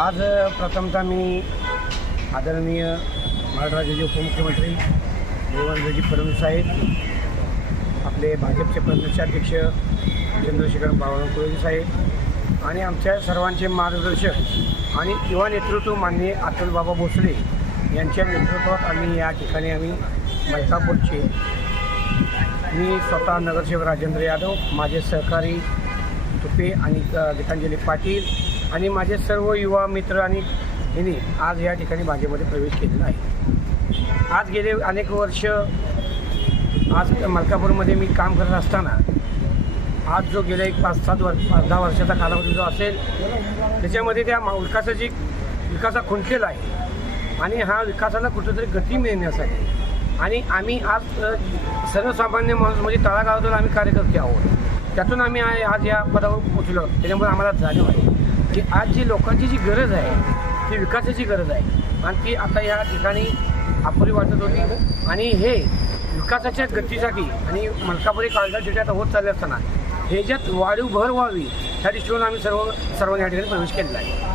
आज प्रथमतः मी आदरणीय महाराष्ट्राचे उपमुख्यमंत्री देवेंद्रजी फडणवीस साहेब आपले भाजपचे प्रदेशाध्यक्ष चंद्रशेखर बावनकुळेजी साहेब आणि आमच्या सर्वांचे मार्गदर्शक आणि युवा नेतृत्व माननीय अतुलबाबा भोसले यांच्या नेतृत्वात आम्ही या ठिकाणी आम्ही मलकापूरचे मी स्वतः नगरसेवक राजेंद्र यादव माझे सहकारी तुपे आणि गीतांजली पाटील आणि माझे सर्व युवा मित्र आणि यांनी आज या ठिकाणी बागेमध्ये प्रवेश केलेला आहे. आज गेले अनेक वर्ष आज मलकापूरमध्ये मी काम करत असताना आज जो गेल्या एक पाच सात वर्ष पाच दहा वर्षाचा कालावधी जो असेल त्याच्यामध्ये त्या मा- विकासाची विकासा खुंटलेला आहे. आणि हा विकासाला कुठेतरी गती मिळण्यासाठी. आणि आम्ही आज सर्वसामान्य माणूस म्हणजे तळागाळातून आम्ही कार्यकर्ते आहोत. त्यातून आम्ही आज या पदावर पोचलो त्याच्यामुळे आम्हाला जाणीव आहे. की आज जी लोकांची जी गरज आहे ती विकासाची गरज आहे. आणि ती आता या ठिकाणी अपुरी वाटत होती. आणि हे विकासाच्या गतीसाठी आणि मलकापुरी काळजा जिल्ह्यात होत चालले असताना ह्याच्यात वाढीव भर व्हावी ह्या दृष्टीने आम्ही सर्व सर्वांनी या ठिकाणी प्रवेश केलेला आहे.